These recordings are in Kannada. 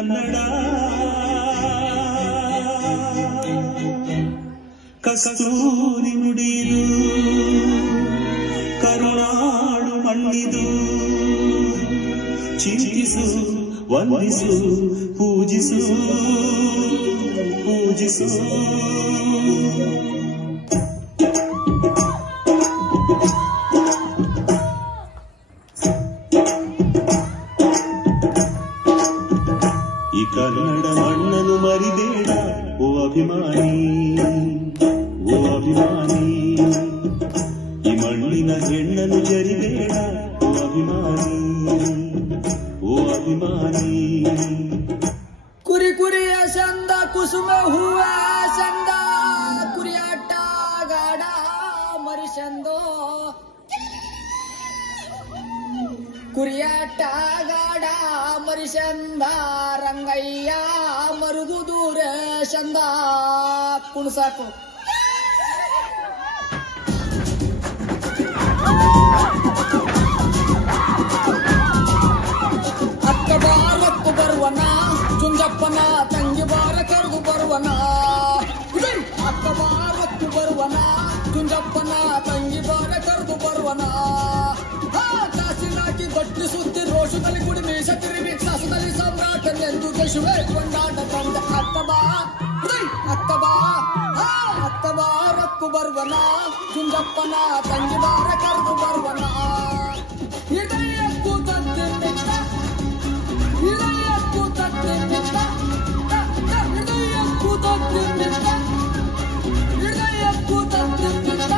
ಕನ್ನಡ ಕಸ್ತೂರಿ ನುಡಿದು ಕರುನಾಡು ಮಣ್ಣಿದು ಚಿಂತಿಸು ವಂದಿಸು ಪೂಜಿಸು ಪೂಜಿಸು ಈ ಕನ್ನಡ ಮಣ್ಣನ್ನು ಮರಿಬೇಡ ಓ ಅಭಿಮಾನಿ ಓ ಅಭಿಮಾನಿ ಈ ಮಣ್ಣಿನ ಹೆಣ್ಣನ್ನು ಜರಿಬೇಡ ಓ ಅಭಿಮಾನಿ ಓ ಅಭಿಮಾನಿ ಕುರಿ ಕುರಿಯ ಚಂದ ಕುಸುಮ ಹೂವ ಚಂದ ಕುರಿಯಾಟ ಗಾಡ ಮರಿಸಂದೋ ಕುರಿಯಾಟ ಗಾಡ ಮರಿಸಂದ ರಂಗಯ್ಯ ಮರುಗುದೂರ ಚಂದ ಕುಣಸಾಕು ಅಕ್ಕ ಬಾರಕ್ಕು ಬರುವನ ಚುಂಜಪ್ಪನ ತಂಗಿ ಬಾರ ಕರೆದು ಬರುವನ ಅಕ್ಕ ಬಾರಕ್ಕು ಬರುವನ ಚುಂಜಪ್ಪನ ತಂಗಿ ಬಾರ ಕರೆದು ಬರುವನ ಕಾಸಿನಾಕಿ ಬಟ್ಟಿ ಸುತ್ತಿ ರೋಷದಲ್ಲಿ ಕುಡಿ ಮೀಸ ತಿರುಗಿ ಸಾಸದಲ್ಲಿ ಸಾಮ್ರಾಟನೆಂದು ದೇಶವೇ ಕೊಂಡಾಟ ತಂದ ಅಕ್ಕ ಬಾ ಅಕ್ಕ ಬಾರಕ್ಕು ಬರುವನ ಚುಂಜಪ್ಪನ ತಂಗಿ ಬಾರ ಕರೆದು ಬರುವನ ಹೃದಯಕ್ಕೂ ತತ್ತಿರ್ಲಿಲ್ಲ ಹೃದಯಕ್ಕೂ ತತ್ತಿರ್ಲಿಲ್ಲ ಹೃದಯಕ್ಕೂ ತತ್ತಿರ್ಲಿಲ್ಲ ಹೃದಯಕ್ಕೂ ತತ್ತಿರ್ಲಿಲ್ಲ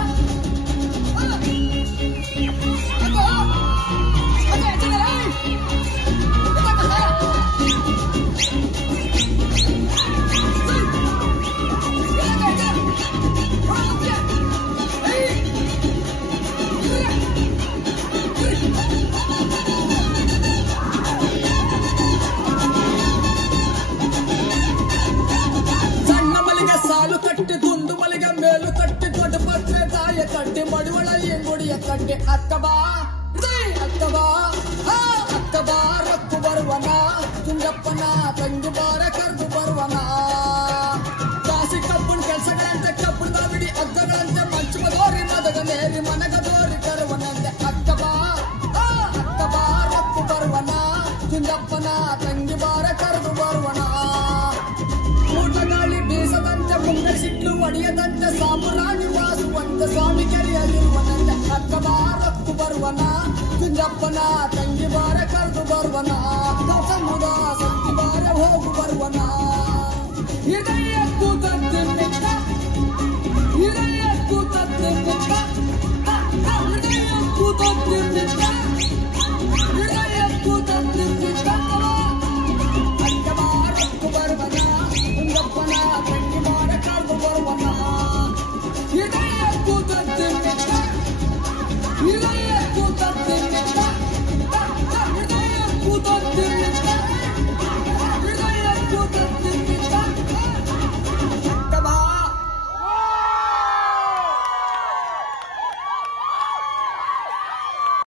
ಸಾಲು ಕಟ್ಟಿ ತುಂಡು ಮಲಿಗೆ ಮೇಲು ಕಟ್ಟಿ ದೊಡ್ಡ ಪತ್ರೆ ತಾಯ ಕಟ್ಟಿ ಮಡಿವಳ ಎಂಗುಡಿಯ ಕಟ್ಟಿ ಅಕ್ಕ ಬಾ ರಕ್ಕು ಬರುವನ ಚುಂಜಪ್ಪನ ತಂಗಿ ಬಾರ ಕರೆದು ಬರುವನ ಕಾಸಿ ಕಬ್ಬುಣ ಕೆಲಸಗಳಂತೆ ಕಬ್ಬುಣ ಬಿಡಿ ಅಗ್ಗಗಳಂತೆ ಮಂಚಮದೋರಿ ಮದಗ ನೇರಿ ಮನಗದೋರಿ ಕರುವನಂತೆ ಅಕ್ಕ ಬಾ ರಕ್ಕು ಬರುವನ ಚುಂಜಪ್ಪನ ತಂಗಿ ಬಾರ ಕರೆದು ಬರುವನ ಊಟಗಾಳಿ ಬೀಸದಂತೆ ಮುಂದೆ ಸಿಟ್ಟು ಒಡೆಯದಂತೆ ಸಾಮುರಾಣಿ ವಾಸುವಂತೆ ಸ್ವಾಮಿ ಕೆರೆಯಲ್ಲಿರುವನಂತೆ ಅಕ್ಕ ಬಾರಕ್ಕು ಬರುವನ ಕುಂಜಪ್ಪನ ತಂಗಿ ಬಾರ ಕರೆದು ಬರುವನ